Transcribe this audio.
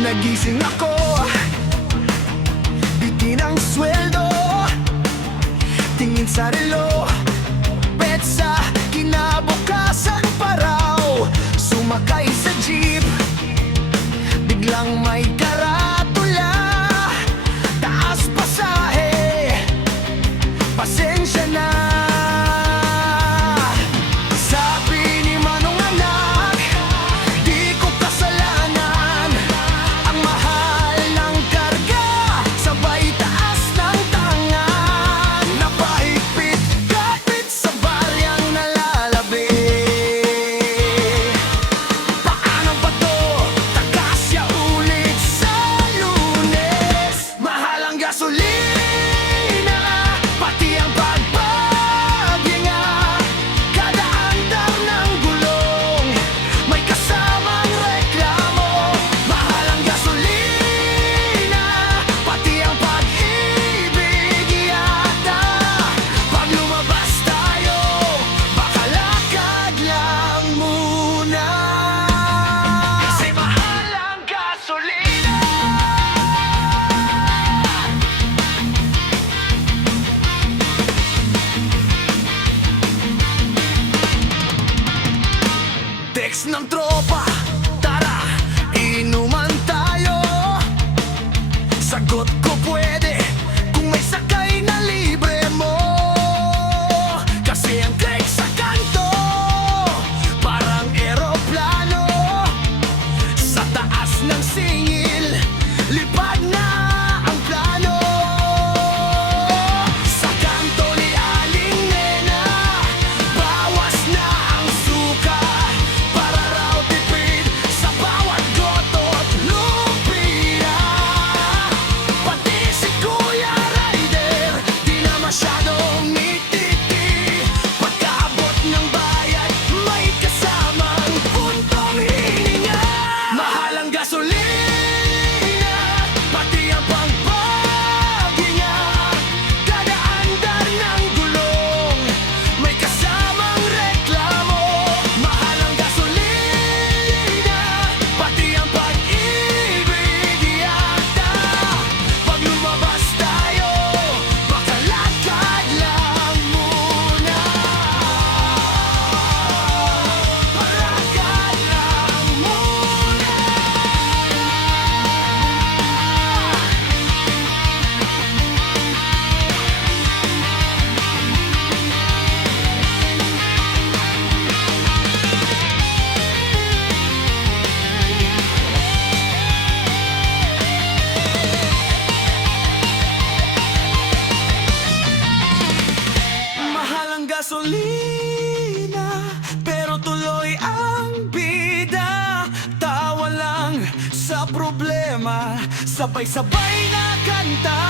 Nagising ako, bitin ang sweldo, tingin sa relo, petsa, kinabukasan pa raw. Sumakay sa jeep, biglang may karatula, taas pasahe, pasensya na. Text ng tropa, tara, inuman tayo. Sagot ko pwede, kung may sakay na libre mo. Kasi ang cake sa kanto, parang eroplano. Sa taas ng singil, lipad na ang plano. Sa kanto ni Aling Nena, bawas na ang suka. Gasolina, pero tuloy ang bida. Tawa lang sa problema, sabay-sabay na kanta.